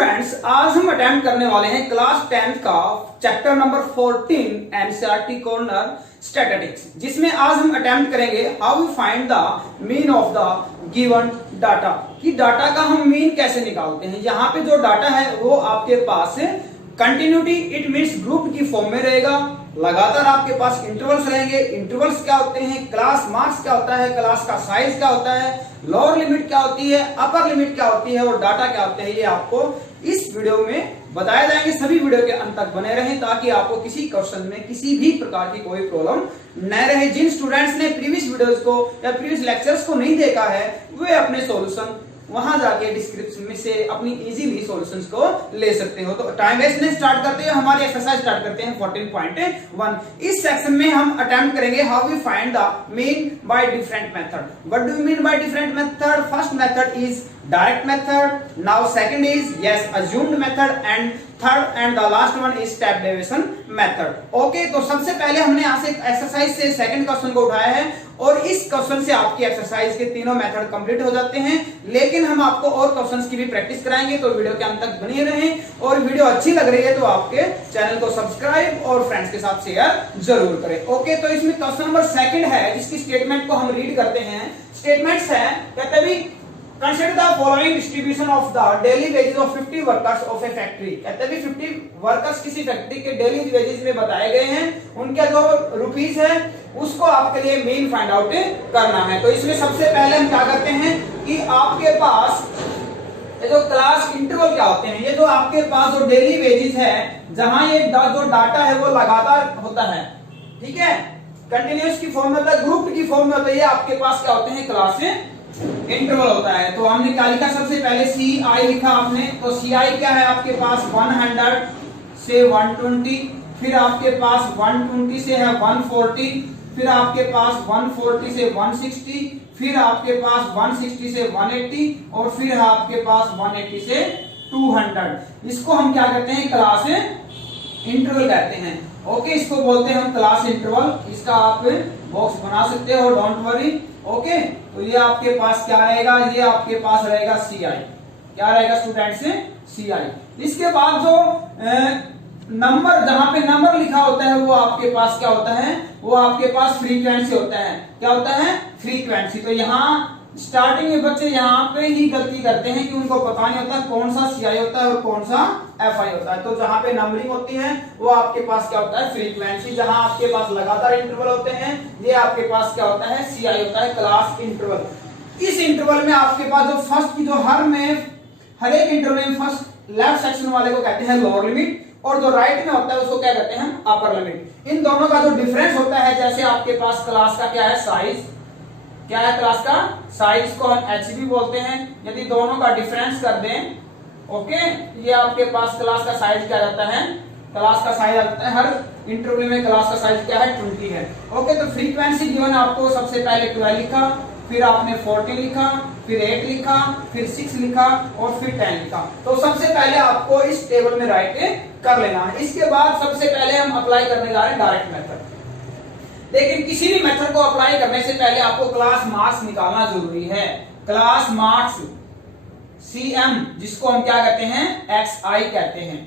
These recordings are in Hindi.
स्टूडेंट्स, आज हम अटेम्प्ट करने वाले हैं क्लास 10th का chapter number 14 NCERT corner statistics, जिसमें आज हम अटेम्प्ट करेंगे how we find the mean of the given data, कि डाटा का हम मीन कैसे निकालते हैं। यहाँ पे जो डाटा है वो आपके पास कंटिन्यूटी, इट मीन्स ग्रुप की फॉर्म में रहेगा। लगातार आपके पास इंटरवल्स रहेंगे। इंटरवल्स क्या होते हैं, क्लास मार्क्स क्या होता है, क्लास का साइज क्या होता है, लोअर लिमिट क्या होती है, अपर लिमिट क्या होती है और डाटा क्या होते हैं, ये आपको इस वीडियो में बताए जाएंगे। सभी वीडियो के अंत तक बने रहें ताकि आपको किसी क्वेश्चन में किसी भी प्रकार की कोई प्रॉब्लम न रहे। जिन स्टूडेंट्स ने प्रीवियस वीडियोस को या प्रीवियस लेक्चर्स को नहीं देखा है वे अपने सॉल्यूशन वहां जाके डिस्क्रिप्शन में से अपनी इजीली सॉल्यूशंस को ले सकते हो। तो टाइम वेस्ट नहीं, स्टार्ट करते हैं। हमारी एक्सरसाइज स्टार्ट करते हैं 14.1। इस सेक्शन में हम अटेम्प्ट करेंगे how we find the mean by different method. What do you mean by different method? First method is direct method, now second is yes assumed method and third and the last one is step deviation method. Okay, तो सबसे पहले हमने यहां से एक्सरसाइज से सेकंड क्वेश्चन को उठाया है और इस क्वेश्चन से आपकी एक्सरसाइज के तीनों मेथड कंप्लीट हो जाते हैं। लेकिन हम आपको और क्वेश्चंस की भी प्रैक्टिस कराएंगे, तो वीडियो के अंत तक बने रहें। और वीडियो अच्छी लग रही है तो आपके चैनल को सब्सक्राइब और फ्रेंड्स के साथ शेयर जरूर करें। ओके, तो इसमें क्वेश्चन नंबर सेकंड है जिसकी स्टेटमेंट को हम रीड करते हैं। स्टेटमेंट्स है, कहते हैं Consider the following distribution of the daily wages of 50 workers of a factory। कहते हैं 50 वर्कर्स किसी फैक्ट्री के डेली वेजेस में बताए गए हैं, उनका जो रुपीस है उसको आपके लिए मीन फाइंड आउट करना है। तो इसमें सबसे पहले हम क्या करते हैं कि आपके पास ये जो क्लास इंटरवल क्या होते हैं, ये जो आपके पास जो डेली वेजेस है, जहां ये जो डाटा है वो लगातार होता है, ठीक है, कंटिन्यूअस की फॉर्म में होता है, ग्रुप की फॉर्म में होता है, ये आपके पास क्या होते हैं, क्लास इंटरवल होता है। तो हमने क्या लिखा, सबसे पहले सी आई लिखा आपने। तो सी आई क्या है आपके पास 100 से 120, फिर आपके पास 120 से है 140, फिर आपके पास 140 से 160, फिर आपके पास 160 से 180 और फिर है आपके पास 180 से 200। इसको हम क्या कहते हैं, क्लास इंटरवल कहते हैं। ओके, इसको बोलते हैं हम क्लास इंटरवल। इसका आप बॉक्स बना सकते हो, डोंट वरी। ओके, तो ये आपके पास क्या रहेगा, ये आपके पास रहेगा सी आई। क्या रहेगा स्टूडेंट्स, सी आई। इसके बाद जो नंबर, जहां पे नंबर लिखा होता है वो आपके पास क्या होता है, वो आपके पास फ्रीक्वेंसी होता है। क्या होता है, फ्रीक्वेंसी। तो यहाँ स्टार्टिंग में बच्चे यहाँ पे ही गलती करते हैं कि उनको पता नहीं होता कौन सा सी आई होता है और कौन सा एफ आई होता है। तो जहां पे नंबरिंग होती है वो आपके पास क्या होता है, फ्रीक्वेंसी। जहां आपके पास लगातार इंटरवल होते हैं ये आपके पास क्या होता है, सी आई होता है, क्लास इंटरवल। इस इंटरवल में आपके पास जो फर्स्ट की जो हर एक इंटरवल में फर्स्ट लेफ्ट सेक्शन वाले को कहते हैं लोअर लिमिट और जो राइट में होता है उसको क्या कहते हैं हम, अपर लिमिट। इन दोनों का जो डिफरेंस होता है, जैसे आपके पास क्लास का क्या है, साइज, क्या है क्लास का साइज, को हम एच भी बोलते हैं। यदि दोनों का डिफरेंस कर दें, ओके, ये आपके पास क्लास का साइज क्या रहता है, क्लास का साइज आता है, हर इंटरवल में क्लास का साइज क्या है, 20 है। ओके, तो फ्रीक्वेंसी गिवन आपको सबसे पहले 12 लिखा, फिर आपने 14 लिखा, फिर 8 लिखा, फिर 6 लिखा और फिर 10 लिखा। तो सबसे पहले आपको इस टेबल में राइट कर लेना है। इसके बाद सबसे पहले हम अप्लाई करने जा रहे हैं डायरेक्ट मेथड। लेकिन किसी भी मेथड को अप्लाई करने से पहले आपको क्लास मार्क्स निकालना जरूरी है। क्लास मार्क्स CM, जिसको हम क्या कहते हैं, XI कहते हैं,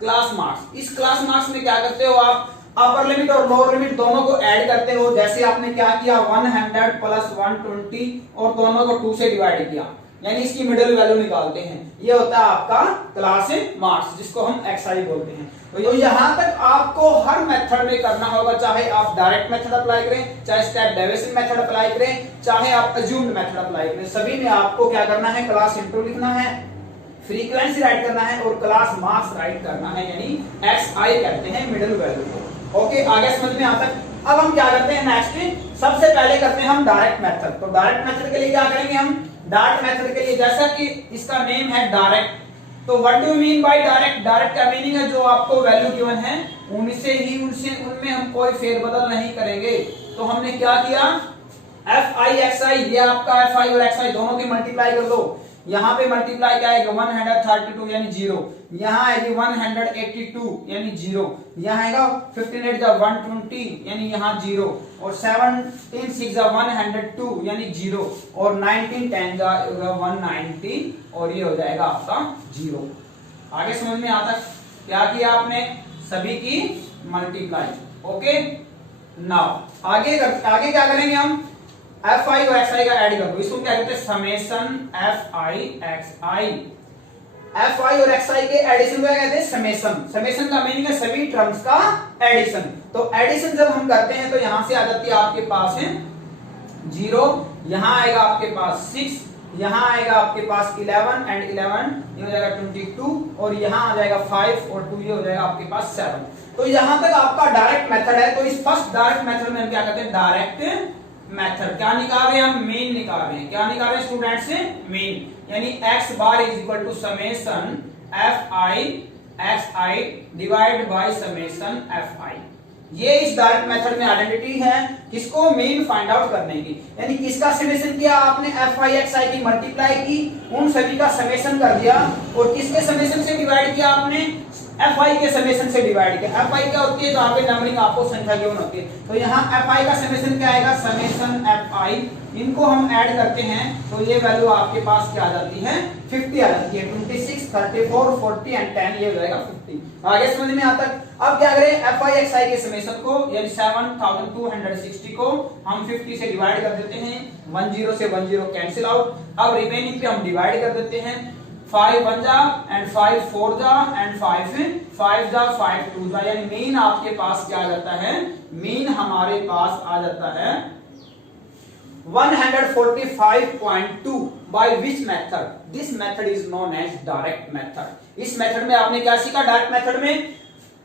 क्लास मार्क्स। इस क्लास मार्क्स में क्या करते हो आप, अपर लिमिट और लोअर लिमिट दोनों को ऐड करते हो। जैसे आपने क्या किया, 100 प्लस 120 और दोनों को 2 से डिवाइड किया, यानी इसकी मिडिल वैल्यू निकालते हैं। ये होता है आपका क्लास मार्क्स, जिसको हम XI बोलते हैं। तो यहां तक आपको हर मेथड में करना होगा, चाहे आप डायरेक्ट मेथड अप्लाई करें, चाहे स्टेप डेविएशन मेथड अप्लाई करें, चाहे आप अज्यूम्ड मेथड अप्लाई करें, सभी में आपको क्या करना है, क्लास इंटरवल लिखना है, फ्रीक्वेंसी राइट करना है और क्लास मार्क्स राइट करना है, यानी XI कहते हैं मिडिल वैल्यू को। ओके, आगे समझ में आता है। अब हम क्या करते हैं, नेक्स्ट सबसे पहले करते हैं हम डायरेक्ट मेथड। तो डायरेक्ट मेथड के लिए क्या करेंगे हम, डायरेक्ट मेथड के लिए जैसा कि इसका नेम है डायरेक्ट, तो what do you mean bye direct? Direct का मीनिंग है जो आपको वैल्यू गिवन है उनमें हम कोई फेरबदल नहीं करेंगे। तो हमने क्या किया, FI XI, ये आपका FI और XI दोनों की मल्टीप्लाई कर दो। यहाँ पे मल्टीप्लाई क्या आएगा, 132 यानी 0, यहाँ आएगी 182 यानी 0, यहाँ आएगा 15 8 120 यानी यहाँ 0 और 17 6 102 यानी 0 और 19 10 190 और ये हो जाएगा आपका 0। आगे समझ में आता? क्या किया आपने? सभी की मल्टीप्लाई। ओके, नाउ आगे क्या करेंगे हम? एफ आई और एक्स आई का ऐड कर दो। इसको क्या कहते हैं? Summation f i x I. F I और एक्स आई के एडिशन को क्या कहते हैं? समेशन। समेशन का मीनिंग है सभी टर्म्स का एडिशन। तो एडिशन जब हम करते हैं तो यहां से आ जाती है आपके पास है 0, यहां आएगा आपके पास 6, यहां आएगा आपके पास 11 एंड 11 ये हो जाएगा 22 और यहां आ जाएगा 5 और 2 ये हो जाएगा आपके पास 7। तो यहां तक आपका डायरेक्ट मेथड है। तो इस फर्स्ट डायरेक्ट मेथड में हम क्या करते हैं? Direct method. क्या निकाल रहे हैं हम? मीन निकाल रहे हैं। क्या निकाल रहे हैं स्टूडेंट्स? मीन। यानी x bar is equal to summation f i x i divide by summation f i. ये इस डायरेक्ट मेथड में आइडेंटिटी है किसको? मीन फाइंड आउट करने की। यानी किसका समेशन किया आपने? एफ आई एक्स आई की मल्टीप्लाई की, उन सभी का समेशन कर दिया और किसके समेशन से डिवाइड किया आपने? एफ आई के समेशन से डिवाइड किया। एफ आई क्या होती है? तो यहाँ पे नंबरिंग आपको संख्या गिवन होती है। तो यहाँ एफ आई का समेशन क्या आएगा? समेशन एफ आई। इनको हम ऐड करते हैं तो ये वैल्यू आपके पास क्या आ जाती है? 50 आ जाती है। 26, 34, 40 एंड 10 ये हो जाएगा 50। आगे समझ में आता? अब क्या करें? एफ आई एक्स आई के समेशन को यानी 7260 को हम 50 से डिवाइड कर देते हैं। 10 से 10 कैंसिल आउट। अब रिमेनिंग पे हम डिवाइड कर देते हैं। 5 1 जा एंड 5 4 जा एंड 5 जा 5 2 जा। यानी मीन आपके पास क्या आ जाता है? मीन हमारे पास आ जाता है 145.2 by which method? This method is known as direct method. इस मेथड में आपने क्या सीखा? डायरेक्ट मेथड में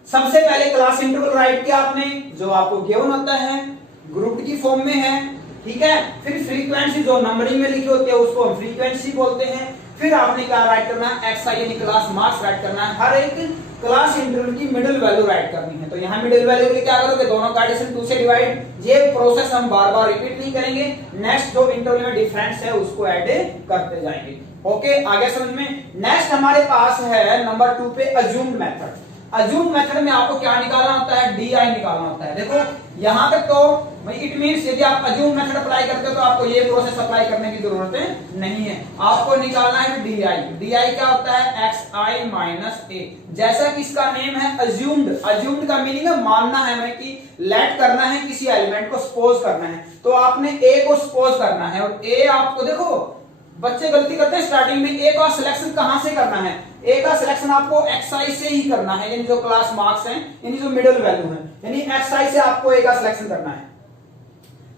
सबसे पहले क्लास इंटरवल राइट किया आपने, जो आपको गिवन होता है, ग्रुप की फॉर्म में है, ठीक है। फिर फ्रीक्वेंसी जो नंबरिंग में लिखी होती है उसको हम फ्रीक्वेंसी बोलते हैं। फिर आपने क्या राइट करना है? एक्स आई यानी क्लास मार्क्स राइट करना है। हर एक क्लास इंटरवल की मिडिल वैल्यू राइट करनी है। तो यहाँ मिडिल वैल्यू के लिए क्या करोगे? दोनों का एडिशन 2 से डिवाइड। ये प्रोसेस हम बार बार रिपीट नहीं करेंगे। नेक्स्ट जो इंटरवल में डिफरेंस है उसको ऐड करते जाएंगे। ओके, आगे समझ में? नेक्स्ट हमारे पास है नंबर 2 पे अज्यूम्ड मेथड। अज्यूम्ड मेथड में आपको क्या निकालना होता है? डी आई निकालना होता है। देखो यहां तक तो इट मींस यदि आप अज्यूम्ड मेथड अप्लाई करते हो तो आपको ये प्रोसेस अप्लाई करने की जरूरत नहीं है। आपको निकालना है डी आई। डी आई क्या होता है? एक्स आई माइनस ए। जैसा कि इसका नेम है अज्यूम्ड। अज्यूम्ड का मीनिंग है मानना है हमें कि लेट करना है, किसी एलिमेंट को सपोज करना है। तो आपने ए को सपोज करना है और ए आपको देखो बच्चे गलती करते हैं स्टार्टिंग में। ए का सिलेक्शन कहां से करना है? ए का सिलेक्शन आपको एक्स आई से ही करना है, यानी जो क्लास मार्क्स हैं, यानी जो मिडिल वैल्यू है, यानी एक्स आई से आपको ए का सिलेक्शन करना है।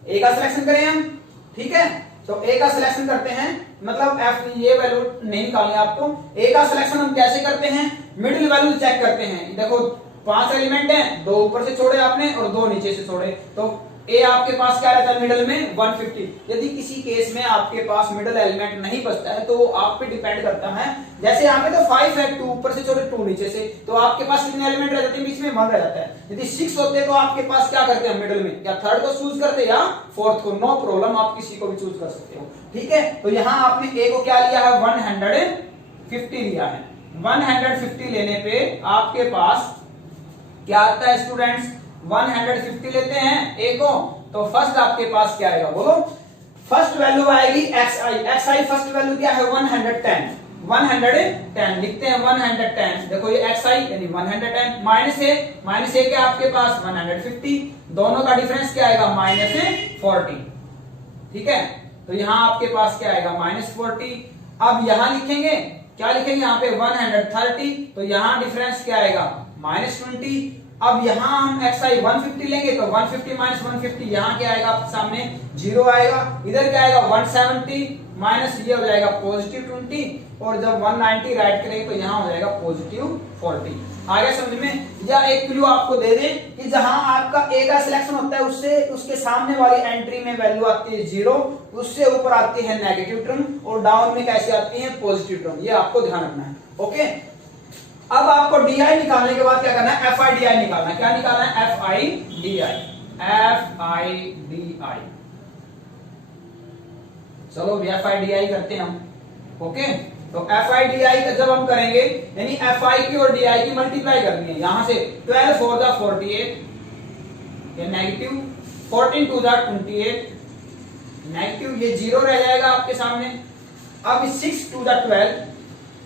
ए का सिलेक्शन करें हम, ठीक है। तो ए का सिलेक्शन करते हैं, मतलब एफ ये वैल्यू नहीं निकालनी आपको। ए का सिलेक्शन हम कैसे करते हैं? मिडिल वैल्यू चेक करते हैं। देखो 5 एलिमेंट हैं, 2 ऊपर से छोड़े आपने और 2 नीचे से छोड़े, तो ए आपके पास क्या रहता है मिडिल में? 150। यदि किसी केस में आपके पास मिडिल एलिमेंट नहीं बचता है तो वो आप पे डिपेंड करता है। जैसे यहाँ पे तो 5 है, 2 ऊपर से छोड़े 2 नीचे से, तो आपके पास कितने एलिमेंट रह जाते हैं? बीच में 1 रह जाता है। यदि 6 होते तो आपके पास क्या करते हैं मिडिल में? या थर्ड को चूज करते या फोर्थ को, नो प्रॉब्लम, आप किसी को भी चूज कर सकते हो, ठीक है। तो यहाँ आपने ए को क्या लिया है? 150 लिया है। 150 लेने पे आपके पास क्या आता है स्टूडेंट्स? 150 लेते हैं ए को, तो फर्स्ट आपके पास क्या आएगा बोलो? फर्स्ट वैल्यू आएगी एक्स आई। एक्स आई फर्स्ट वैल्यू क्या है? 110। 110 लिखते हैं 110। देखो ये एक्स आई यानी 110 माइनस ए क्या आपके पास? 150। दोनों का डिफरेंस क्या आएगा? -40, ठीक है। तो यहां आपके पास क्या आएगा? -40। अब यहां लिखेंगे क्या लिखेंगे? यहाँ पे 130, तो यहां डिफरेंस क्या आएगा? -20। अब यहां हम एक्स आई 150 लेंगे तो 150 माइनस 150 यहां क्या आएगा? आपके सामने 0 आएगा। इधर क्या आएगा? 170 माइनस ये हो जाएगा +20, और जब 190 राइट करेंगे तो यहां हो जाएगा +40। आगे समझ में? या एक क्लू आपको दे दें कि जहां आपका ए का सिलेक्शन होता है उससे उसके सामने वाली एंट्री में वैल्यू आती है 0, उससे ऊपर आती है नेगेटिव टर्म और डाउन में कैसी आती है? Positive term. ये आपको ध्यान रखना है, ओके। अब आपको डी आई निकालने के बाद क्या करना है? एफ आई डी आई निकालना है। क्या निकालना है? F I D I. F I D I. चलो एफ आई डी आई करते हैं हम, ओके। तो एफ आई डी आई जब हम करेंगे यानी एफ आई की और डी आई की मल्टीप्लाई करनी है। यहां से 12 4 जा 48, ये नेगेटिव, 14 2 जा 28, नेगेटिव, ये 0 रह जाएगा आपके सामने। अब 6 2 जा 12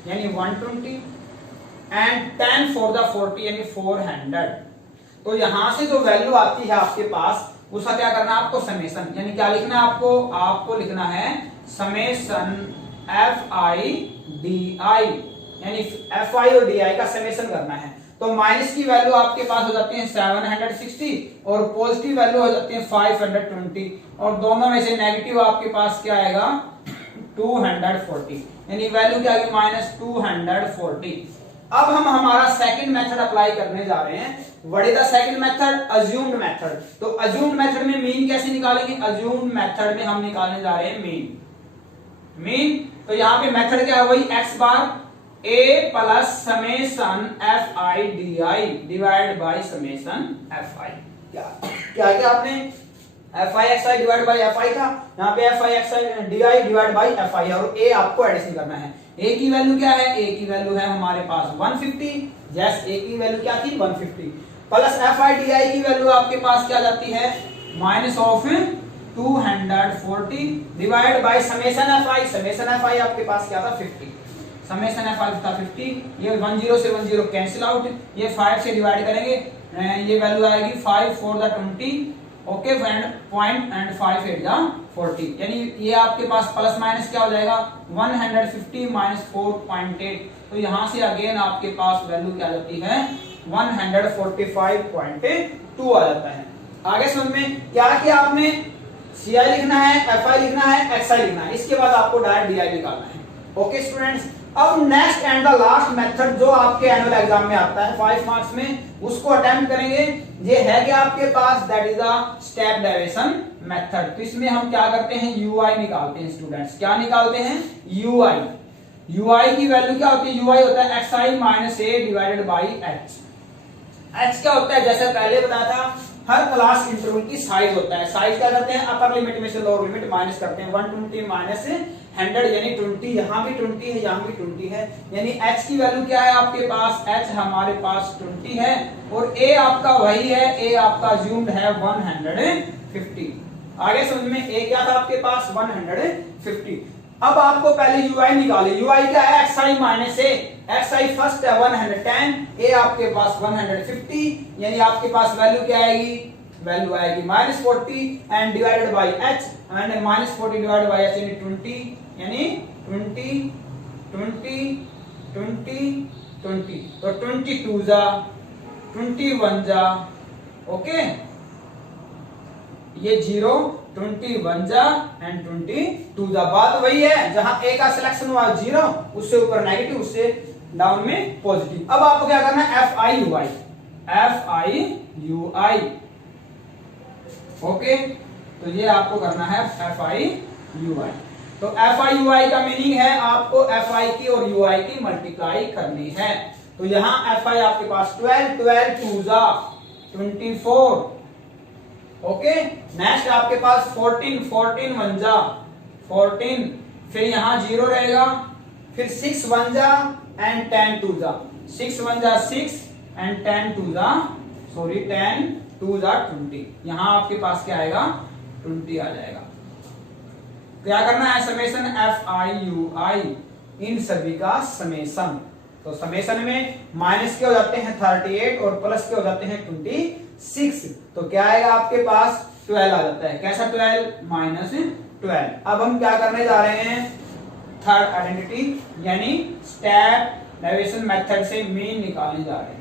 यानी 120, एंड 10 फॉर द 40 यानी 400। तो यहां से जो वैल्यू आती है आपके पास उसका क्या करना है आपको समेशन, यानी क्या लिखना है आपको लिखना है summation f I D I, यानी एफ आई और डी आई का समेशन करना है। तो माइनस की वैल्यू आपके पास हो जाती है 760 और पॉजिटिव वैल्यू हो जाती है 520 और दोनों में से नेगेटिव आपके पास क्या आएगा 240, यानी वैल्यू क्या आएगी -240। अब हम हमारा सेकंड मेथड अप्लाई करने जा रहे हैं। What is the second method? Assumed method. तो अज्यूम्ड मेथड में मीन कैसे निकालेंगे? अज्यूम्ड मेथड में हम निकालने जा रहे हैं मीन। तो यहाँ पे मेथड क्या है? वही x bar a plus summation f I D I divide by summation f आई। क्या आपने F i x i divide by F I था, यहाँ पे F i x I D I divide by F I और a आपको एडिशन करना है। a की वैल्यू क्या है? a की वैल्यू है हमारे पास 150। यस, a की वैल्यू क्या थी 150 plus F I D I की वैल्यू आपके पास क्या जाती है minus of 240 divide by summation f I. Summation f आई आपके पास क्या था 50, समेशन एफ आई था 50। ये 10 से 10 कैंसिल आउट, ये 5 से डिवाइड करेंगे, ये वैल्यू आएगी 5 4 the 20 okay point and 5 8 the 40, यानी ये आपके पास प्लस माइनस क्या हो जाएगा 150 माइनस 4.8। तो यहां से अगेन आपके पास वैल्यू क्या जाती है 145.2 आ जाता है। आगे समझ में क्या आपने सी आई लिखना है, एफ आई लिखना है, एक्स आई लिखना है, इसके बाद आपको डायरेक्ट डी आई निकालना है। ओके स्टूडेंट्स, अब next and the last method जो आपके एनुअल एग्जाम में आता है 5 मार्क्स में, उसको अटेम्प्ट करेंगे। ये है क्या आपके पास? That is the step derivation method. तो इसमें हम क्या करते हैं यूआई निकालते हैं स्टूडेंट्स। क्या निकालते हैं? यूआई। यूआई की वैल्यू क्या होती है? यूआई होता है x I minus A divided by H. H क्या होता है? जैसे पहले बताया था, हर क्लास इंटरवल की साइज होता है। साइज क्या करते हैं? अपर लिमिट में से लोअर लिमिट माइनस करते हैं। 120 माइनस 100 यानी 20, यहाँ भी 20 है, यहाँ भी 20 है, यानी h की वैल्यू क्या है आपके पास? h हमारे पास 20 है और a आपका वही है, a आपका अज्यूम्ड है 150। आगे समझ में a क्या था आपके पास 150। अब आपको पहले ui निकाले। ui क्या है? xi minus a। xi first है 110, a आपके पास 150, यानी आपके पास वैल्यू क्या आएगी? वैल्यू आएगी -40 and divided by h and -40 divided by h यानी 20, यानी 20 20 20 20। तो 22 जा 21 जा ओके, ये 0 21 जा एंड 22 जा। बात वही है, जहां a का सिलेक्शन हुआ 0, उससे ऊपर नेगेटिव, उससे डाउन में पॉजिटिव। अब आपको क्या करना है? F I you I okay, तो ये आपको करना है एफ आई यू आई। तो एफ आई यू आई का मीनिंग है आपको एफ आई की और यू आई की मल्टीप्लाई करनी है। तो यहां एफ आई आपके पास 12 2 जा 24 ओके। नेक्स्ट आपके पास 14 1 जा 14, फिर यहां 0 रहेगा, फिर 6 1 जा एंड 10 2 जा 6 1 जा 6 एंड 10 2 जा 20। यहां आपके पास क्या आएगा 20 आ जाएगा। क्या करना है? समेशन एफ आई यू आई, इन सभी का समेशन। तो समेशन में माइनस के हो जाते हैं 38 और प्लस के हो जाते हैं 26। तो क्या आएगा आपके पास 12 आ जाता है। कैसा 12? -12। अब हम क्या करने जा रहे हैं? थर्ड आइडेंटिटी यानी स्टेप डेरिवेशन मेथड से मीन निकालने जा रहे हैं।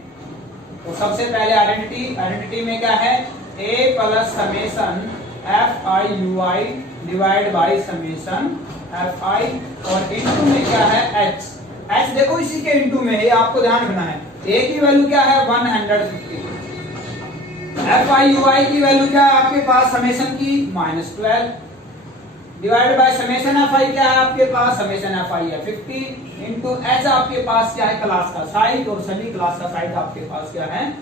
तो सबसे पहले आइडेंटिटी में क्या है? a plus summation f I you I divide by summation f आई और इनटू में क्या है? h देखो इसी के इनटू में, ये आपको ध्यान रखना है। a की वैल्यू क्या है 150, एफ आई यू आई की वैल्यू क्या है आपके पास समेशन की -12 डिवाइड बाय समेशन एफ आई क्या है आपके पास? समेशन एफ आई है 50 इंटू एच आपके पास क्या है? क्लास का साइज, और सभी क्लास का साइज आपके पास क्या है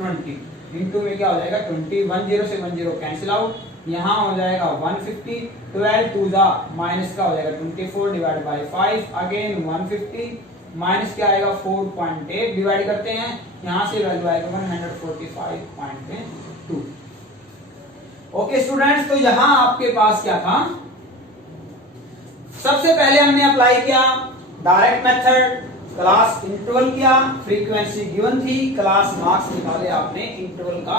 20 इंटू में क्या हो जाएगा 20। 10 से 10 कैंसिल आउट, यहाँ हो जाएगा 150, 12 2 जा माइनस का हो जाएगा 24 डिवाइड बाय 5 अगेन 150 माइनस क्या आएगा 4.8 डिवाइड करते हैं, यहां से वैल्यू आएगा 145.2। ओके स्टूडेंट्स, तो यहां आपके पास क्या था? सबसे पहले हमने अप्लाई किया डायरेक्ट मेथड, क्लास इंटरवल किया, फ्रीक्वेंसी गिवन थी, क्लास मार्क्स निकाले आपने इंटरवल का,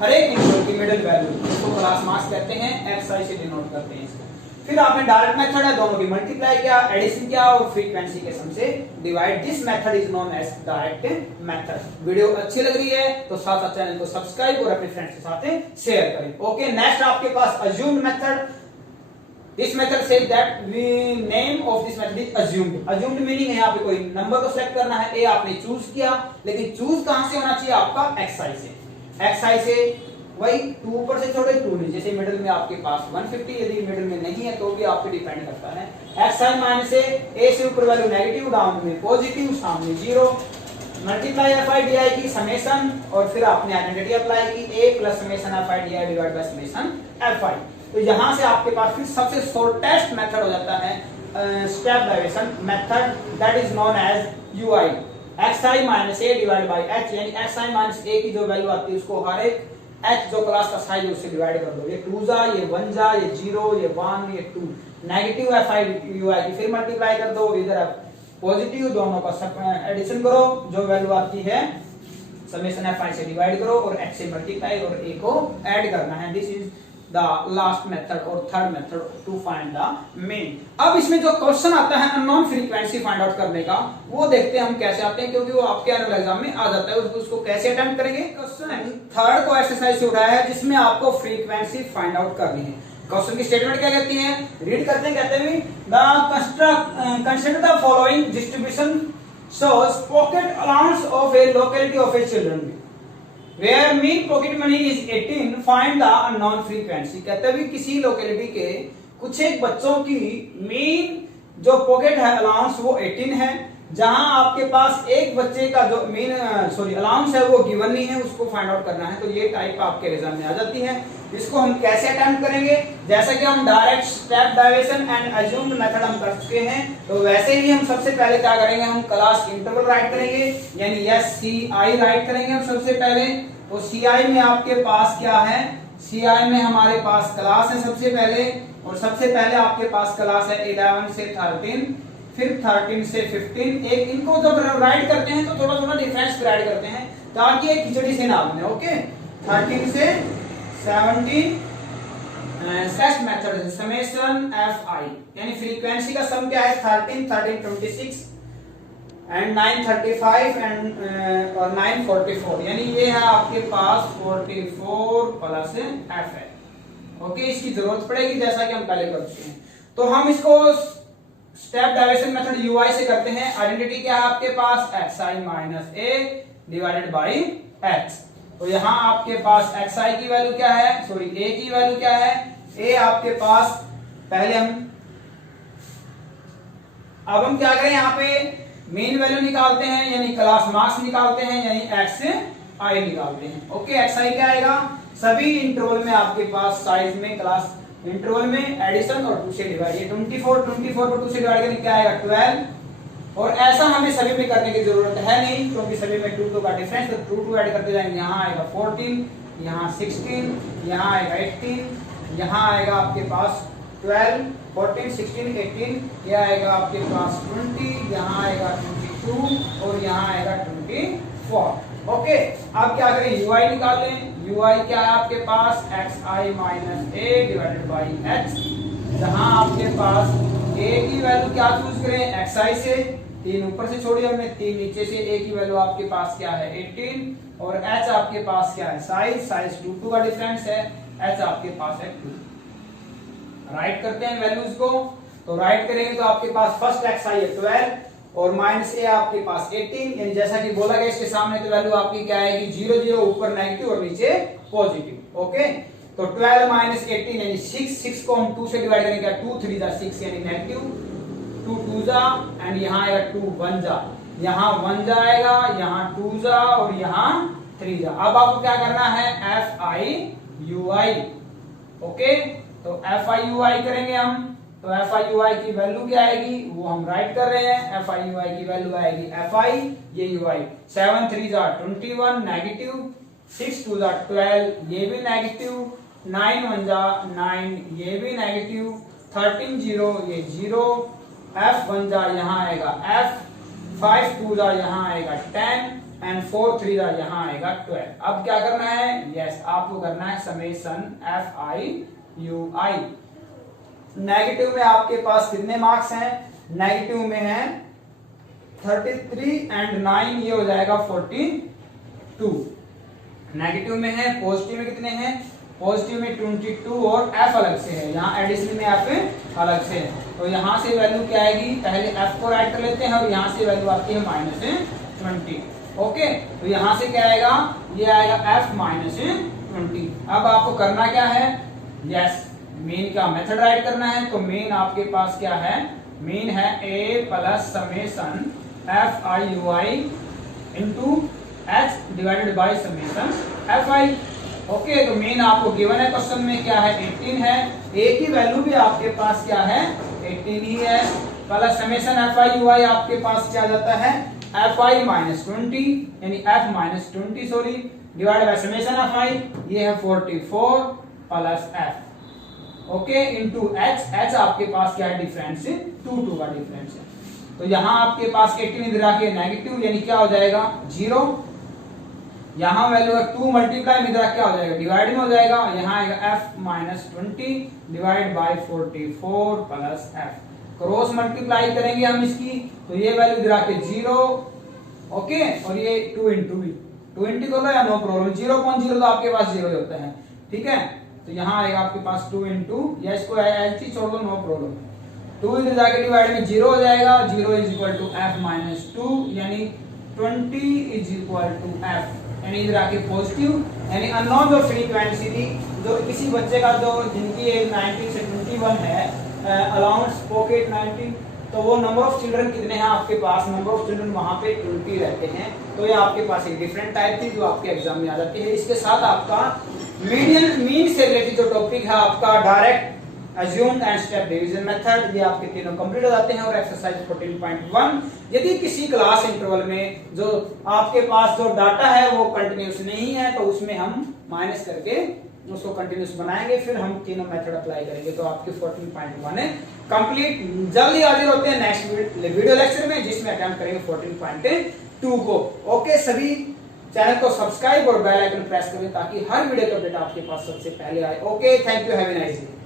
हर एक इंटरवल की मिडिल वैल्यू, इसको क्लास मार्क्स कहते हैं, एक्सआई से डिनोट करते हैं इसको। फिर आपने डायरेक्ट मेथड है, दोनों की मल्टीप्लाई किया, एडिशन किया और फ्रीक्वेंसी के सम से divide. This method is known as direct method. Video अच्छी लग रही है तो साथ साथ चैनल को सब्सक्राइब और अपने फ्रेंड्स के साथ शेयर करें। ओके, नेक्स्ट आपके पास assumed method. This method says that the name of this method is assumed. Assumed meaning है यहाँ पे कोई नंबर को सेलेक्ट करना है, ए आपने चूज किया, लेकिन चूज कहां से होना चाहिए आपका, xi से। xi से वही 2 ऊपर से छोड़े 2 नीचे, जैसे मिडिल में आपके पास 150, यदि मिडिल में नहीं है तो भी आप पे डिपेंड करता है। xi माइनस से a से ऊपर वैल्यू नेगेटिव, डाउन में पॉजिटिव, सामने 0, मल्टीप्लाई fi di की समेशन, और फिर आपने आइडेंटिटी अप्लाई की, a plus summation fi di divide by summation fi। तो यहां से आपके पास फिर सबसे शॉर्टेस्ट मेथड हो जाता है step deviation method, that is known as ui। xi minus a divide by h, यानी xi माइनस a की जो वैल्यू आती है उसको हर एक h जो क्लास का साइज है उससे डिवाइड कर दो, ये 2 जा, ये 1 जा, ये 0, ये 1, ये 2, नेगेटिव fi ui की फिर मल्टीप्लाई कर दो, इधर पॉजिटिव, दोनों का एडिशन करो, जो वैल्यू आती है समेशन fi से डिवाइड करो और h से मल्टीप्लाई और a को ऐड करना है। This is the last method और third method to find the mean. अब इसमें जो क्वेश्चन आता है अननोन फ्रीक्वेंसी फाइंड आउट करने का, वो देखते हैं हम कैसे आते हैं, क्योंकि वो आपके एनुअल एग्जाम में आ जाता है। उसको कैसे अटेम्प्ट करेंगे, क्वेश्चन थर्ड को एक्सरसाइज से उठाया है जिसमें आपको फ्रीक्वेंसी फाइंड आउट करनी है। क्वेश्चन की स्टेटमेंट क्या कहती है, रीड करते हैं, कहते हैं the construct the following distribution shows pocket allowance of a locality of a children where mean pocket money is 18, find the unknown frequency। कहते हैं किसी लोकेलिटी के कुछ एक बच्चों की मीन जो पॉकेट है अलाउंस वो 18 है, जहां आपके पास एक बच्चे का जो मीन अलाउंस है वो गिवन नहीं है, उसको फाइंड आउट करना है। तो ये टाइप आपके एग्जाम में आ जाती है। इसको हम कैसे अटेम्प्ट करेंगे, जैसा कि हम direct step diversion and assumed method हम कर चुके हैं, तो वैसे ही हम सबसे पहले क्या करेंगे, हम क्लास इंटरवल राइट करेंगे, यानी SCI राइट करेंगे हम सबसे पहले। तो CI में आपके पास क्या है, CI में हमारे पास क्लास है सबसे पहले, और सबसे पहले आपके पास क्लास है 11 से 13, फिर 13 से 15। एक इनको जब राइट करते हैं तो थोड़ा थोड़ा डिफरेंस राइट करते हैं ताकि एक खिचड़ी से ना बने। ओके, 13 से 17 सेट मेथड है समेशन fi, यानी फ्रीक्वेंसी का सम क्या है 13 13 26 एंड 9 35 एंड और 9 44, यानी ये है आपके पास 44 प्लस f है। ओके, इसकी जरूरत पड़ेगी जैसा कि हम पहले कर चुके हैं। तो हम इसको स्टेप डाइवर्शन मेथड ui से करते हैं। आइडेंटिटी क्या है आपके पास, xi minus a divided by h। तो यहाँ आपके पास xi की वैल्यू क्या है, सॉरी a की वैल्यू क्या है, a आपके पास पहले अब हम क्या करें, यहाँ पे मेन वैल्यू निकालते हैं, यानी क्लास मार्क्स निकालते हैं, यानी xi निकालते हैं। ओके, xi क्या आएगा, सभी इंटरवल में आपके पास साइज में क्लास इंटरवल में एडिशन और 2 से डिवाइड, ये 24 को 2 से डिवाइड करके क्या आएगा 12। और ऐसा हमें सभी में करने की जरूरत है नहीं, क्योंकि सभी में 2 का डिफरेंस, तो 2 ऐड करते जाएंगे। यहाँ आएगा 14, यहाँ 16, यहाँ आएगा 18, यहाँ आएगा आपके पास 12, 14, 16, 18, ये आएगा आपके पास 20, यहाँ आएगा 22 और यहाँ आएगा 24। ओके, अब क्या करें, ui निकाल लें। ui क्या है आपके पास, xi minus a divided by h, जहां आपके पास a की वैल्यू क्या चूज करें, xi से 3 ऊपर से छोड़िए हमने, 3 नीचे से, a की वैल्यू आपके पास क्या है 18, और h आपके पास क्या है साइज 2 का डिफरेंस है, h आपके पास है 2। राइट करते हैं वैल्यूज को, तो राइट करेंगे तो आपके पास फर्स्ट xi है 12 और माइनस a आपके पास 18, यानी जैसा कि बोला गया इसके सामने तो वैल्यू आपकी क्या आएगी 0 0, ऊपर नेगेटिव और नीचे पॉजिटिव। ओके, तो 12 माइनस 18 यानी 6 को हम 2 से डिवाइड करेंगे, 2 3 जा 6 यानी नेगेटिव, 2 2 जा एंड यहाँ आएगा 2 1 जा, यहाँ 1 जाएगा, यहाँ 2 जा और यहाँ 3 जा। अब आपको क्या करना है, fi ui। ओके, तो fi ui करेंगे हम, तो fi ui की वैल्यू क्या आएगी वो हम राइट कर रहे हैं। fi ui की वैल्यू आएगी fi, ये ui 7 3 जा 21 नेगेटिव, 6 2 जा 12 ये भी नेगेटिव, 9 1 जा 9 ये भी नेगेटिव, 13 0 ये 0, f 1 जा यहाँ आएगा f, 5 2 जा यहाँ आएगा 10 एंड 4 3 जा यहाँ आएगा 12। अब क्या करना है, यस आपको करना है समेशन FI UI। नेगेटिव में आपके पास कितने मार्क्स हैं, नेगेटिव में है 33 एंड 9 ये हो जाएगा 42। नेगेटिव में है, पॉजिटिव में कितने हैं, पॉजिटिव में 22 और F अलग से है, यहाँ एडिशन में F अलग से है। तो यहाँ से वैल्यू क्या आएगी, पहले F को राइट कर लेते हैं और यहाँ से वैल्यू आती है -20। ओके, तो यहाँ से क्या आएगा, ये आएगा F -20। अब आपको करना क्या है, यस मीन का मेथड राइट करना है। तो मीन आपके पास क्या है, मीन है A plus summation FI/UI into H divided by summation FI। Okay, तो मीन आपको गिवन है क्वेश्चन में क्या है, 18 है। A की वैल्यू भी आपके पास क्या है, 18 ही है। प्लस समेशन FI/UI आपके पास क्या जाता है, FI -20 यानी F -20 sorry divide by summation FI, ये है 44 plus F। Okay, into H आपके पास क्या है, डिफरेंस 2 का डिफरेंस है। तो यहाँ आपके पास 18 इधर आके नेगेटिव यानी क्या हो जाएगा 0। यहाँ वैल्यू है 2 मल्टीप्लाई में क्या हो जाएगा, डिवाइड में हो जाएगा, यहाँ आएगा F -20 divide by 44 plus F। Cross multiply करेंगे हम इसकी, तो ये वैल्यू इधर आके 0। ओके, और ये 2 इंटू कर लो या नो प्रॉब्लम, 0.0 तो आपके पास 0 होता है, ठीक है। तो यहाँ आएगा आपके पास 2 इंटू, या इसको ऐसे ही छोड़ दो नो प्रॉब्लम, 2 इधर जाके डिवाइड में 0 हो जाएगा, 0 इज इक्वल टू F -2 यानी 20 इज इक्वल टू F, यानी इधर आके पॉजिटिव, यानी अननोन जो फ्रीक्वेंसी थी, जो किसी बच्चे का जो जिनकी एज 19 से 21 है, अलाउंस पॉकेट 19, तो वो नंबर ऑफ चिल्ड्रन कितने हैं आपके पास, नंबर ऑफ चिल्ड्रन वहां पे 20 रहते हैं। तो ये आपके पास एक डिफरेंट टाइप थी जो आपके एग्जाम में आ जाती है। इसके साथ आपका मीन से रिलेटेड जो टॉपिक है आपका direct assumed and step division method, ये आपके तीनों कंप्लीट हो जाते हैं। और एक्सरसाइज 14.1, यदि किसी क्लास इंटरवल में जो आपके पास जो डाटा है वो कंटिन्यूस नहीं है तो उसमें हम माइनस करके उसको कंटिन्यूस बनाएंगे, फिर हम तीनों मेथड अप्लाई करेंगे। तो आपकी 14.1 है कंप्लीट। जल्दी हाजिर होते हैं नेक्स्ट वीडियो लेक्चर में, जिसमें अटेम्प्ट करेंगे 14.2 को। ओके, सभी चैनल को सब्सक्राइब और बेल आइकन प्रेस करें ताकि हर वीडियो का अपडेट आपके पास सबसे पहले आए। Okay, thank you, have a nice day.